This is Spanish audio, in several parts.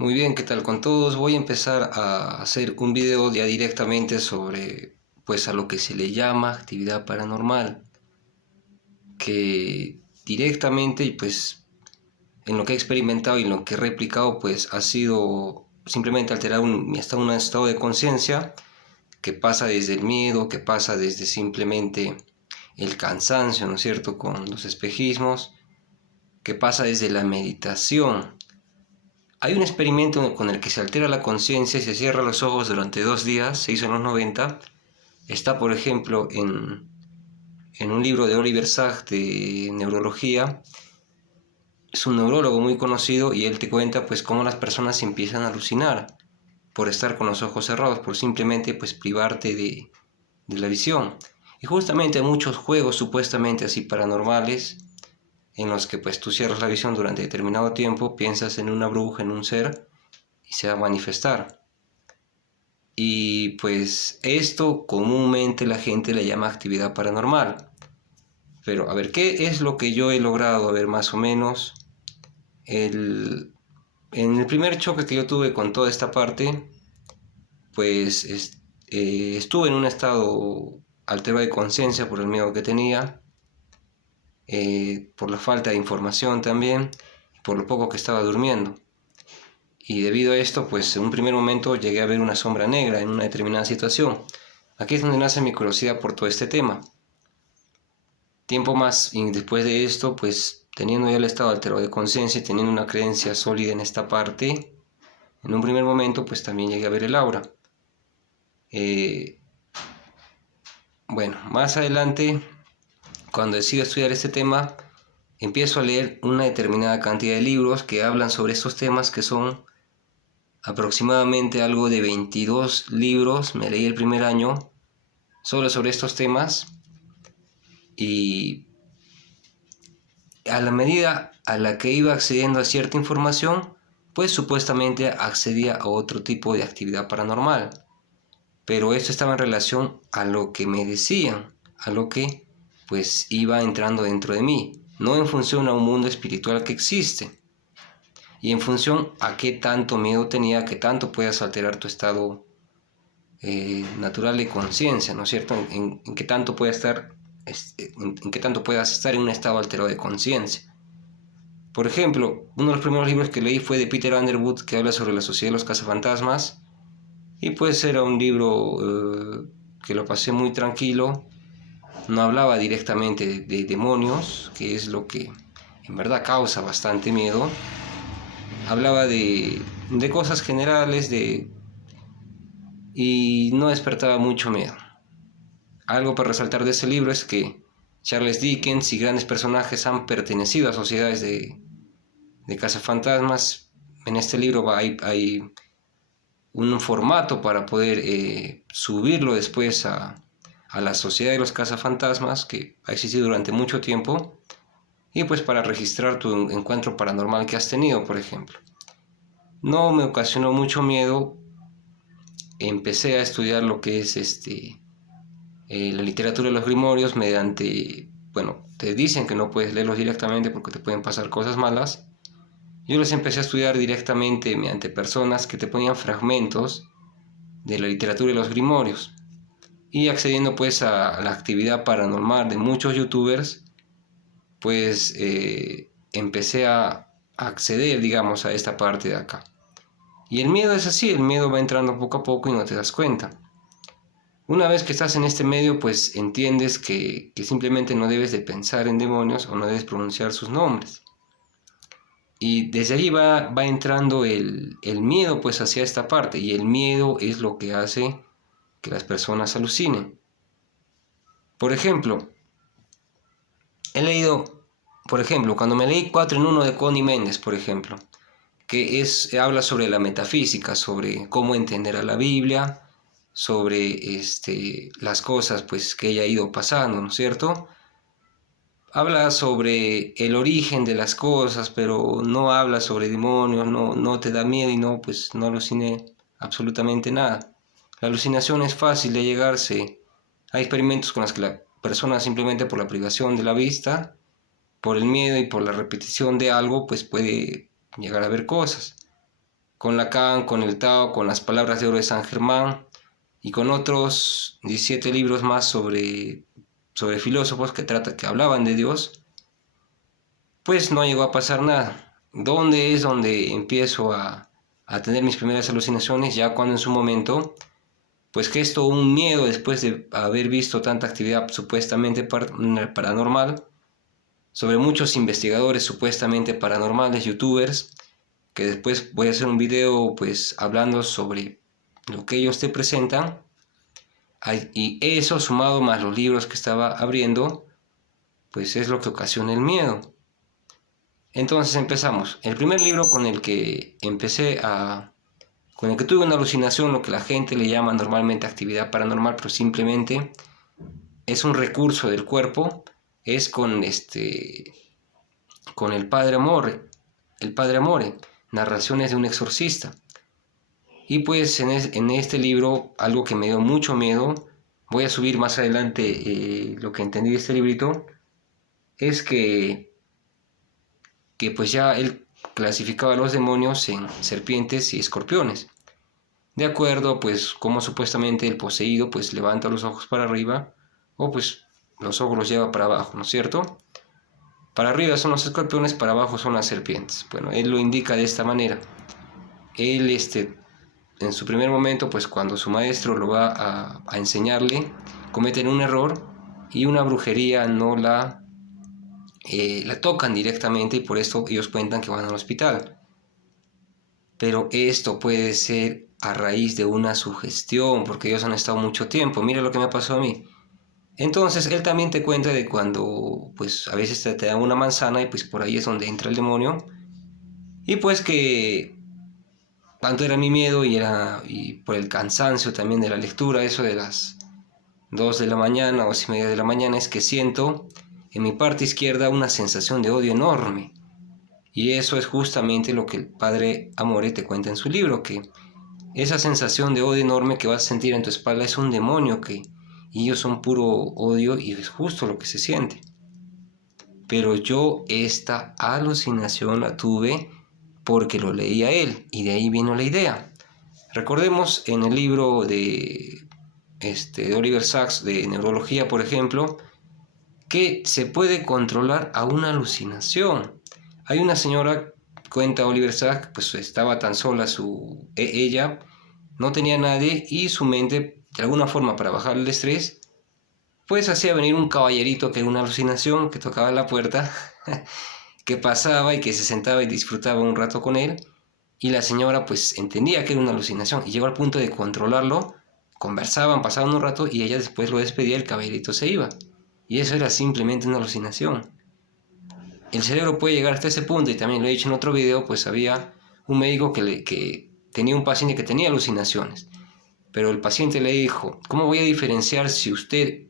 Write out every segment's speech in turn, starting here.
Muy bien, ¿qué tal con todos? Voy a empezar a hacer un video ya directamente sobre, pues, a lo que se le llama actividad paranormal, que directamente, y pues, en lo que he experimentado y en lo que he replicado, pues, ha sido simplemente alterar un estado de conciencia que pasa desde el miedo, que pasa desde simplemente el cansancio, ¿no es cierto?, con los espejismos, que pasa desde la meditación. Hay un experimento con el que se altera la conciencia y se cierra los ojos durante 2 días, se hizo en los 90. Está, por ejemplo, en un libro de Oliver Sacks de neurología. Es un neurólogo muy conocido y él te cuenta pues cómo las personas empiezan a alucinar por estar con los ojos cerrados, por simplemente pues privarte de la visión. Y justamente hay muchos juegos supuestamente así paranormales en los que pues tú cierras la visión durante determinado tiempo, piensas en una bruja, en un ser, y se va a manifestar. Y pues esto comúnmente la gente le llama actividad paranormal. Pero a ver, ¿qué es lo que yo he logrado? A ver, más o menos, en el primer choque que yo tuve con toda esta parte, pues estuve en un estado alterado de conciencia por el miedo que tenía, por la falta de información también, por lo poco que estaba durmiendo. Y debido a esto, pues en un primer momento llegué a ver una sombra negra en una determinada situación. Aquí es donde nace mi curiosidad por todo este tema. Tiempo más y después de esto, pues teniendo ya el estado alterado de conciencia y teniendo una creencia sólida en esta parte, en un primer momento, pues también llegué a ver el aura. Eh, bueno, más adelante, cuando decido estudiar este tema, empiezo a leer una determinada cantidad de libros que hablan sobre estos temas, que son aproximadamente algo de 22 libros. Me leí el primer año solo sobre estos temas, y a la medida a la que iba accediendo a cierta información, pues supuestamente accedía a otro tipo de actividad paranormal. Pero esto estaba en relación a lo que me decían, a lo que pues iba entrando dentro de mí, no en función a un mundo espiritual que existe, y en función a qué tanto miedo tenía, qué tanto puedas alterar tu estado natural de conciencia, ¿no es cierto? En qué tanto puedas estar, en qué tanto puedas estar en un estado alterado de conciencia. Por ejemplo, uno de los primeros libros que leí fue de Peter Underwood, que habla sobre la sociedad de los cazafantasmas, y pues era un libro que lo pasé muy tranquilo. No hablaba directamente de demonios, que es lo que en verdad causa bastante miedo. Hablaba de cosas generales y no despertaba mucho miedo. Algo para resaltar de ese libro es que Charles Dickens y grandes personajes han pertenecido a sociedades de cazafantasmas. En este libro hay un formato para poder subirlo después a la sociedad de los cazafantasmas, que ha existido durante mucho tiempo, y pues para registrar tu encuentro paranormal que has tenido, por ejemplo. No me ocasionó mucho miedo. Empecé a estudiar lo que es la literatura de los grimorios mediante, bueno, te dicen que no puedes leerlos directamente porque te pueden pasar cosas malas. Yo los empecé a estudiar directamente mediante personas que te ponían fragmentos de la literatura de los grimorios, y accediendo pues a la actividad paranormal de muchos youtubers, pues empecé a acceder, digamos, a esta parte de acá. Y el miedo es así, el miedo va entrando poco a poco y no te das cuenta. Una vez que estás en este medio, pues entiendes que simplemente no debes de pensar en demonios o no debes pronunciar sus nombres. Y desde ahí va entrando el miedo pues hacia esta parte, y el miedo es lo que hace que las personas alucinen. Por ejemplo, he leído, cuando me leí 4 en 1 de Connie Méndez, por ejemplo, que habla sobre la metafísica, sobre cómo entender a la Biblia, sobre las cosas pues que ella ha ido pasando, ¿no es cierto? Habla sobre el origen de las cosas, pero no habla sobre demonios, no te da miedo, y pues no aluciné absolutamente nada. La alucinación es fácil de llegarse. Hay experimentos con los que la persona, simplemente por la privación de la vista, por el miedo y por la repetición de algo, pues puede llegar a ver cosas. con Lacan, con el Tao, con las palabras de oro de San Germán y con otros 17 libros más sobre filósofos que hablaban de Dios, pues no llegó a pasar nada. ¿Dónde es donde empiezo a tener mis primeras alucinaciones? Ya cuando en su momento, pues que esto un miedo después de haber visto tanta actividad supuestamente paranormal, sobre muchos investigadores supuestamente paranormales, youtubers, que después voy a hacer un video pues hablando sobre lo que ellos te presentan, y eso sumado más los libros que estaba abriendo, pues es lo que ocasiona el miedo. Entonces empezamos. El primer libro con el que con el que tuve una alucinación, lo que la gente le llama normalmente actividad paranormal, pero simplemente es un recurso del cuerpo, es con el Padre Amore, Narraciones de un exorcista. Y pues en este libro, algo que me dio mucho miedo, voy a subir más adelante lo que entendí de este librito, es que pues ya él clasificaba a los demonios en serpientes y escorpiones. De acuerdo, pues como supuestamente el poseído pues levanta los ojos para arriba, o pues los ojos los lleva para abajo, ¿no es cierto? Para arriba son los escorpiones, para abajo son las serpientes. Bueno, él lo indica de esta manera. Él, en su primer momento, pues cuando su maestro lo va a enseñarle, cometen un error y una brujería no la tocan directamente, y por esto ellos cuentan que van al hospital. Pero esto puede ser a raíz de una sugestión, porque ellos han estado mucho tiempo. Mira lo que me pasó a mí. Entonces él también te cuenta de cuando pues a veces te dan una manzana y pues por ahí es donde entra el demonio. Y pues que tanto era mi miedo y por el cansancio también de la lectura, eso de las 2 de la mañana, 2:30 de la mañana, es que siento en mi parte izquierda una sensación de odio enorme. Y eso es justamente lo que el Padre Amore te cuenta en su libro, que esa sensación de odio enorme que vas a sentir en tu espalda es un demonio, y ellos son puro odio, y es justo lo que se siente. Pero yo esta alucinación la tuve porque lo leía él, y de ahí vino la idea. Recordemos en el libro de Oliver Sacks de neurología, por ejemplo, que se puede controlar a una alucinación. Hay una señora, cuenta Oliver Sacks, pues estaba tan sola ella, no tenía nadie, y su mente, de alguna forma para bajar el estrés, pues hacía venir un caballerito que era una alucinación, que tocaba la puerta, que pasaba y que se sentaba y disfrutaba un rato con él, y la señora pues entendía que era una alucinación y llegó al punto de controlarlo. Conversaban, pasaban un rato y ella después lo despedía, el caballerito se iba. Y eso era simplemente una alucinación. El cerebro puede llegar hasta ese punto, y también lo he dicho en otro video, pues había un médico que tenía un paciente que tenía alucinaciones. Pero el paciente le dijo, ¿cómo voy a diferenciar si usted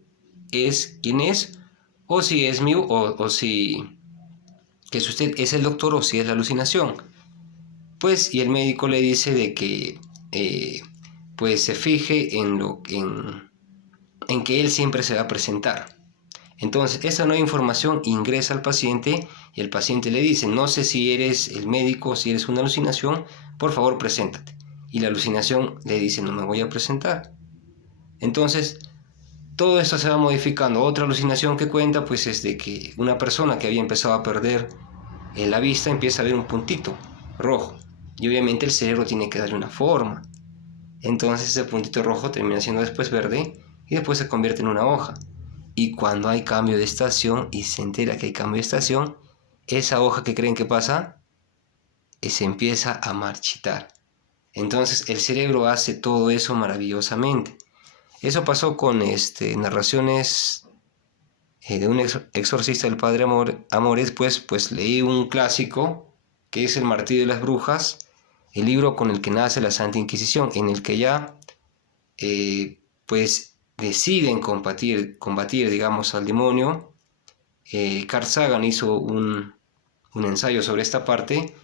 es quien es? O si es mío, que si usted es el doctor o si es la alucinación. Pues, y el médico le dice de que pues se fije en que él siempre se va a presentar. Entonces, esa nueva información ingresa al paciente y el paciente le dice, no sé si eres el médico o si eres una alucinación, por favor, preséntate. Y la alucinación le dice, no me voy a presentar. Entonces, todo esto se va modificando. Otra alucinación que cuenta, pues, es de que una persona que había empezado a perder la vista empieza a ver un puntito rojo. Y obviamente el cerebro tiene que darle una forma. Entonces ese puntito rojo termina siendo después verde y después se convierte en una hoja. Y cuando hay cambio de estación y se entera que hay cambio de estación, esa hoja que creen que pasa se empieza a marchitar. Entonces el cerebro hace todo eso maravillosamente. Eso pasó con narraciones de un exorcista del Padre Amore. Después pues leí un clásico que es El Martillo de las Brujas, el libro con el que nace la Santa Inquisición, en el que ya pues deciden combatir digamos al demonio. Carl Sagan hizo un ensayo sobre esta parte,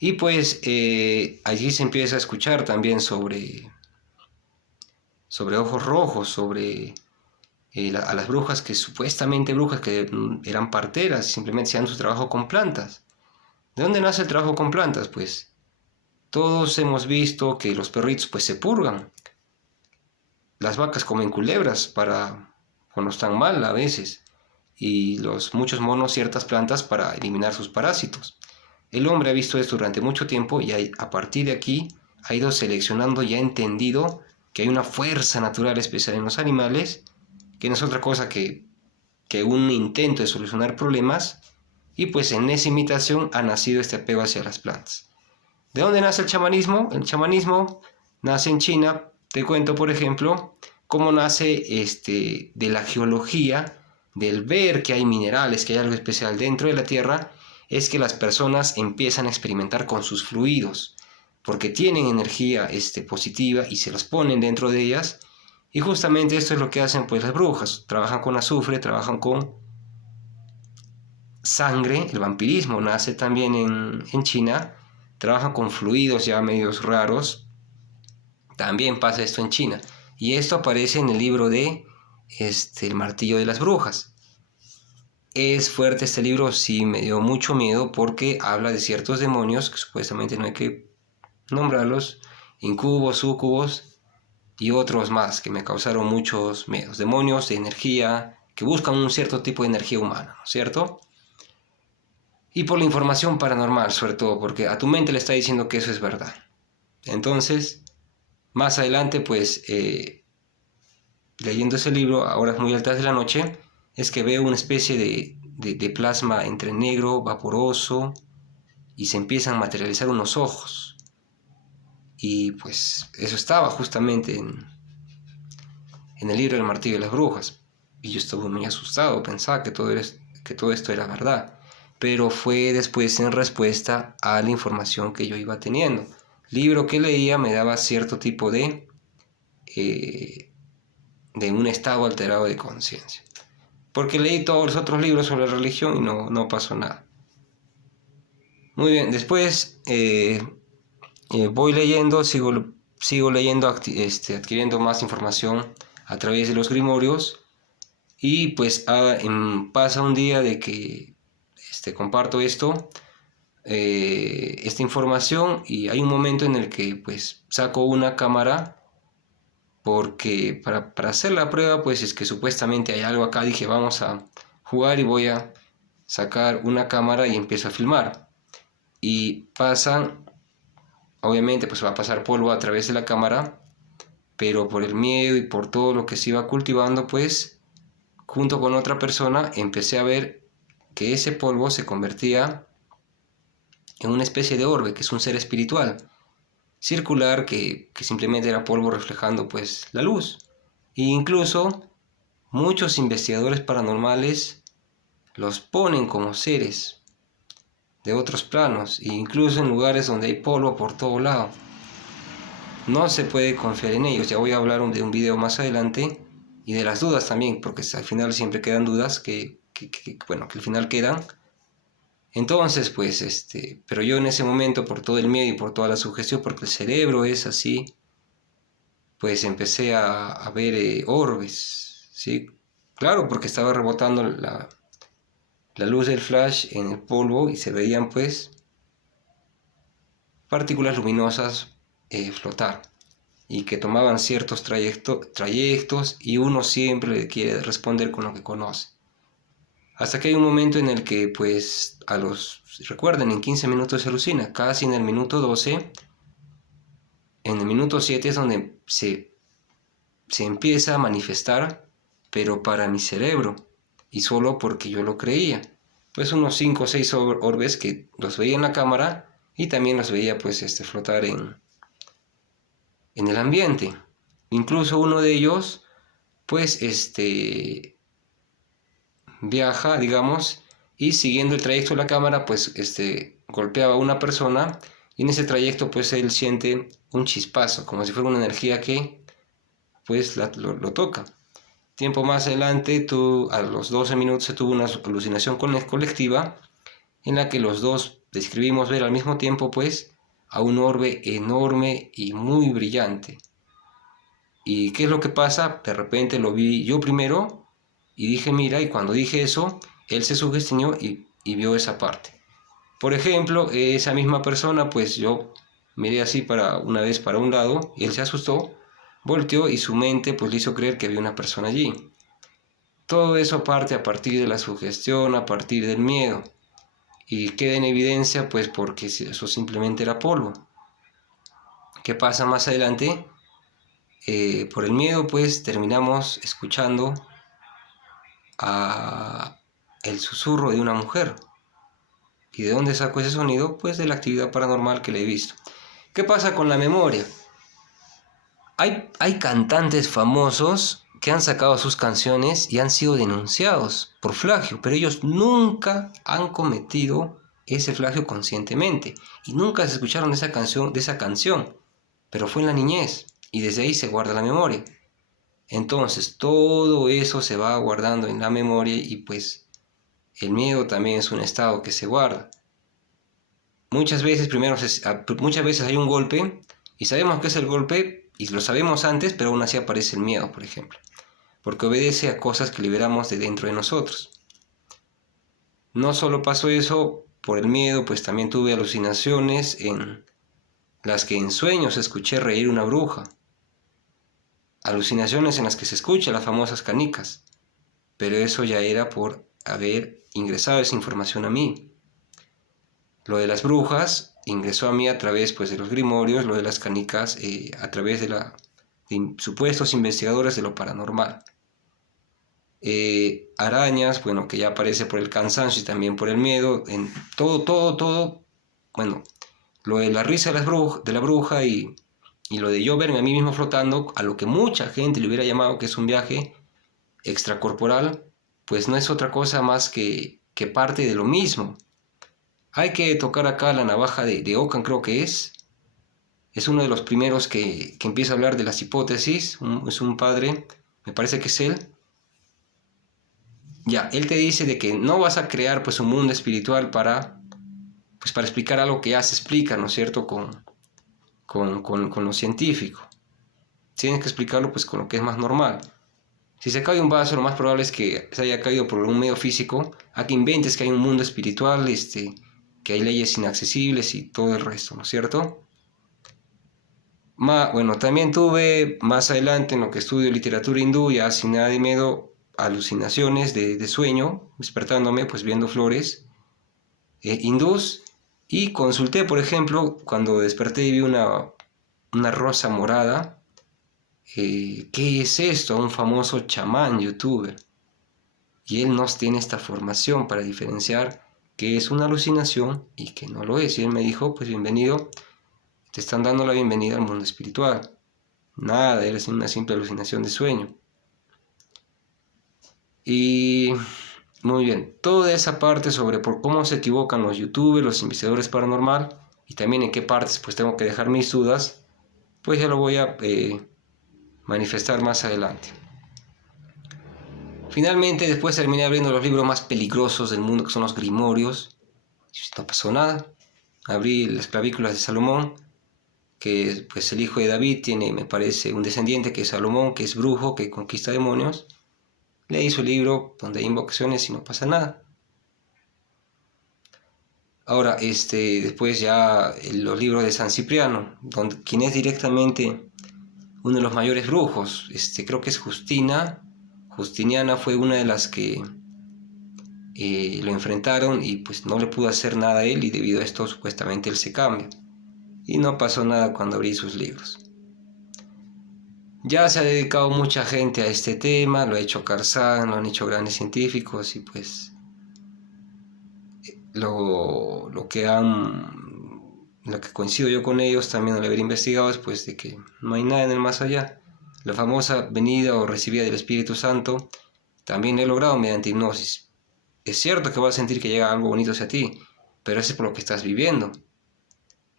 y pues allí se empieza a escuchar también sobre ojos rojos, sobre a las brujas, que supuestamente brujas que eran parteras, simplemente hacían su trabajo con plantas. ¿De dónde nace el trabajo con plantas? Pues Todos hemos visto que los perritos pues se purgan. Las vacas comen culebras cuando están mal a veces. Y muchos monos ciertas plantas para eliminar sus parásitos. El hombre ha visto esto durante mucho tiempo y a partir de aquí ha ido seleccionando y ha entendido que hay una fuerza natural especial en los animales, que no es otra cosa que un intento de solucionar problemas, y pues en esa imitación ha nacido este apego hacia las plantas. ¿De dónde nace el chamanismo? El chamanismo nace en China. Te cuento, por ejemplo, cómo nace de la geología, del ver que hay minerales, que hay algo especial dentro de la tierra, es que las personas empiezan a experimentar con sus fluidos, porque tienen energía positiva y se las ponen dentro de ellas, y justamente esto es lo que hacen pues las brujas. Trabajan con azufre, trabajan con sangre. El vampirismo nace también en China. Trabajan con fluidos ya medios raros. También pasa esto en China. Y esto aparece en el libro de El martillo de las brujas. Es fuerte este libro, sí, me dio mucho miedo porque habla de ciertos demonios que supuestamente no hay que nombrarlos, incubos, súcubos y otros más que me causaron muchos miedos. Demonios de energía que buscan un cierto tipo de energía humana, ¿no es cierto? Y por la información paranormal, sobre todo, porque a tu mente le está diciendo que eso es verdad. Entonces, más adelante, pues, leyendo ese libro, a horas muy altas de la noche, es que veo una especie de plasma entre negro, vaporoso, y se empiezan a materializar unos ojos. Y pues eso estaba justamente en el libro del martillo de las brujas. Y yo estaba muy asustado, pensaba que todo esto era verdad. Pero fue después en respuesta a la información que yo iba teniendo. El libro que leía me daba cierto tipo de un estado alterado de conciencia. Porque leí todos los otros libros sobre religión y no pasó nada. Muy bien, después voy leyendo, sigo leyendo, adquiriendo más información a través de los grimorios. Y pues pasa un día de que comparto esta información, y hay un momento en el que pues saco una cámara porque para hacer la prueba, pues es que supuestamente hay algo acá. Dije, vamos a jugar y voy a sacar una cámara y empiezo a filmar. Y obviamente pues va a pasar polvo a través de la cámara, pero por el miedo y por todo lo que se iba cultivando, pues junto con otra persona empecé a ver que ese polvo se convertía en una especie de orbe, que es un ser espiritual circular que simplemente era polvo reflejando pues la luz. E incluso muchos investigadores paranormales los ponen como seres de otros planos, e incluso en lugares donde hay polvo por todo lado. No se puede confiar en ellos. Ya voy a hablar de un video más adelante, y de las dudas también, porque al final siempre quedan dudas que al final quedan. Entonces, pues, pero yo en ese momento, por todo el miedo y por toda la sugestión, porque el cerebro es así, pues empecé a ver orbes, ¿sí? Claro, porque estaba rebotando la luz del flash en el polvo y se veían, pues, partículas luminosas flotar, y que tomaban ciertos trayectos, y uno siempre quiere responder con lo que conoce. Hasta que hay un momento en el que, pues, recuerden, en 15 minutos se alucina, casi en el minuto 12, en el minuto 7 es donde se empieza a manifestar, pero para mi cerebro, y solo porque yo lo creía. Pues unos 5 o 6 orbes que los veía en la cámara, y también los veía, pues, flotar en el ambiente. Incluso uno de ellos, pues, viaja, digamos, y siguiendo el trayecto de la cámara, pues golpeaba a una persona, y en ese trayecto pues él siente un chispazo, como si fuera una energía que pues lo toca. Tiempo más adelante, a los 12 minutos se tuvo una alucinación colectiva, en la que los dos describimos ver al mismo tiempo pues a un orbe enorme y muy brillante. ¿Y qué es lo que pasa? De repente lo vi yo primero, y dije, mira, y cuando dije eso, él se sugestionó y vio esa parte. Por ejemplo, esa misma persona, pues yo Miré así una vez para un lado y él se asustó, volteó y su mente pues le hizo creer que había una persona allí. Todo eso parte a partir de la sugestión, a partir del miedo. Y queda en evidencia pues porque eso simplemente era polvo. ¿Qué pasa más adelante? Por el miedo pues terminamos escuchando el susurro de una mujer. ¿Y de dónde saco ese sonido? Pues de la actividad paranormal que le he visto. ¿Qué pasa con la memoria? Hay cantantes famosos que han sacado sus canciones y han sido denunciados por plagio, pero ellos nunca han cometido ese plagio conscientemente y nunca se escucharon de esa canción, pero fue en la niñez y desde ahí se guarda la memoria. Entonces todo eso se va guardando en la memoria y pues el miedo también es un estado que se guarda. Muchas veces hay un golpe y sabemos que es el golpe y lo sabemos antes, pero aún así aparece el miedo, por ejemplo, porque obedece a cosas que liberamos de dentro de nosotros. No solo pasó eso por el miedo, pues también tuve alucinaciones en las que en sueños escuché reír una bruja. Alucinaciones en las que se escuchan las famosas canicas, pero eso ya era por haber ingresado esa información a mí. Lo de las brujas ingresó a mí a través pues, de los grimorios, lo de las canicas a través de supuestos investigadores de lo paranormal. Arañas, bueno, que ya aparece por el cansancio y también por el miedo, en todo, bueno, lo de la risa de la bruja y lo de yo verme a mí mismo flotando, a lo que mucha gente le hubiera llamado que es un viaje extracorporal, pues no es otra cosa más que parte de lo mismo. Hay que tocar acá la navaja de Ockham, creo que es uno de los primeros que empieza a hablar de las hipótesis, es un padre, me parece que es él. Ya, él te dice de que no vas a crear pues un mundo espiritual para explicar algo que ya se explica, ¿no es cierto?, con lo científico. Tienes que explicarlo pues con lo que es más normal. Si se cae un vaso, lo más probable es que se haya caído por un medio físico, a que inventes que hay un mundo espiritual, que hay leyes inaccesibles y todo el resto, ¿no es cierto? Bueno, también tuve más adelante en lo que estudio literatura hindú, ya sin nada de miedo, alucinaciones de sueño, despertándome pues viendo flores hindús, y consulté, por ejemplo, cuando desperté y vi una rosa morada, ¿qué es esto? Un famoso chamán youtuber, y él nos tiene esta formación para diferenciar qué es una alucinación y qué no lo es, y él me dijo, pues bienvenido, te están dando la bienvenida al mundo espiritual. Nada, eres una simple alucinación de sueño. Y muy bien, toda esa parte sobre por cómo se equivocan los youtubers, los investigadores paranormal, y también en qué partes pues tengo que dejar mis dudas, pues ya lo voy a manifestar más adelante. Finalmente, después terminé abriendo los libros más peligrosos del mundo, que son los grimorios. No pasó nada. Abrí las clavículas de Salomón, que pues el hijo de David tiene, me parece, un descendiente que es Salomón, que es brujo, que conquista demonios. Leí su libro donde hay invocaciones y no pasa nada. Ahora, después ya los libros de San Cipriano, quien es directamente uno de los mayores brujos, creo que es Justiniana fue una de las que lo enfrentaron y pues no le pudo hacer nada a él, y debido a esto supuestamente él se cambia. Y no pasó nada cuando abrí sus libros. Ya se ha dedicado mucha gente a este tema, lo ha hecho Carl Sagan, lo han hecho grandes científicos, y pues lo que coincido yo con ellos también al haber investigado es pues de que no hay nada en el más allá. La famosa venida o recibida del Espíritu Santo también he logrado mediante hipnosis. Es cierto que vas a sentir que llega algo bonito hacia ti, pero eso es por lo que estás viviendo,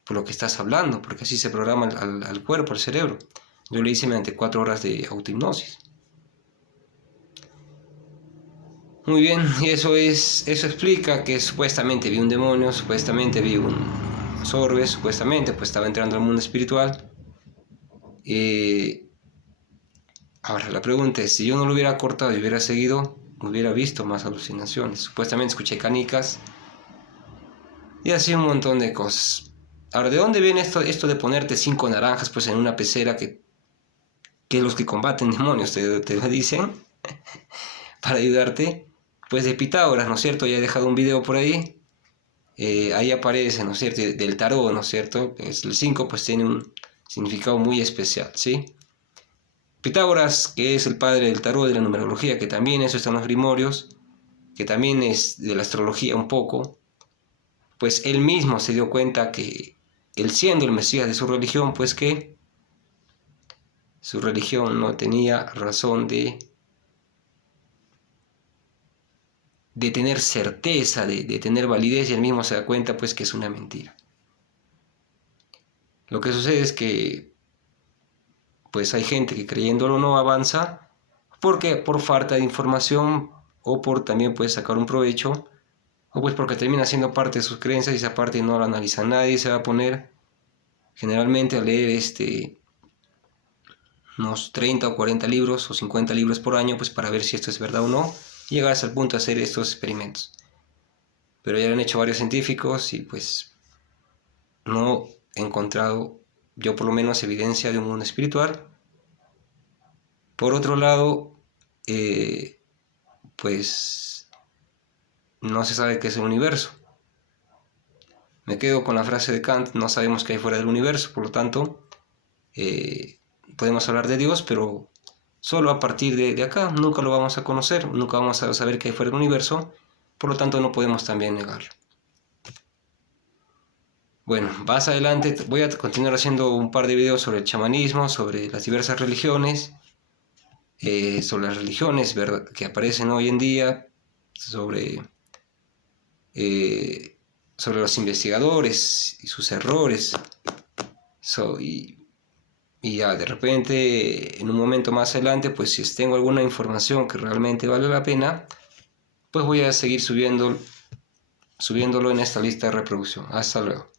por lo que estás hablando, porque así se programa al cuerpo, al cerebro. Yo lo hice mediante 4 horas de autohipnosis. Muy bien, y eso explica que supuestamente vi un demonio, supuestamente vi unos orbes, supuestamente pues estaba entrando al mundo espiritual. Ahora la pregunta es, si yo no lo hubiera cortado y hubiera seguido, hubiera visto más alucinaciones. Supuestamente escuché canicas y así un montón de cosas. Ahora, ¿de dónde viene esto de ponerte 5 naranjas pues en una pecera que los que combaten demonios te lo dicen para ayudarte? Pues de Pitágoras, ¿no es cierto? Ya he dejado un video por ahí. Ahí aparece, ¿no es cierto? Del tarot, ¿no es cierto? El 5 pues tiene un significado muy especial, ¿sí? Pitágoras, que es el padre del tarot, de la numerología, que también eso está en los grimorios, que también es de la astrología un poco, pues él mismo se dio cuenta que él siendo el Mesías de su religión, pues que su religión no tenía razón de tener certeza, de tener validez, y él mismo se da cuenta pues que es una mentira. Lo que sucede es que pues hay gente que creyéndolo no avanza porque por falta de información o por también puede sacar un provecho o pues porque termina siendo parte de sus creencias y esa parte no la analiza nadie. Se va a poner generalmente a leer unos 30 o 40 libros o 50 libros por año pues para ver si esto es verdad o no y llegar hasta el punto de hacer estos experimentos. Pero ya lo han hecho varios científicos y pues no he encontrado yo por lo menos evidencia de un mundo espiritual. Por otro lado, pues no se sabe qué es el universo. Me quedo con la frase de Kant, no sabemos qué hay fuera del universo, por lo tanto, podemos hablar de Dios, pero solo a partir de acá, nunca lo vamos a conocer, nunca vamos a saber qué hay fuera del universo, por lo tanto no podemos también negarlo. Bueno, más adelante voy a continuar haciendo un par de videos sobre el chamanismo, sobre las diversas religiones, sobre las religiones, ¿verdad?, que aparecen hoy en día, sobre los investigadores y sus errores, y ya de repente en un momento más adelante, pues si tengo alguna información que realmente vale la pena, pues voy a seguir subiéndolo en esta lista de reproducción. Hasta luego.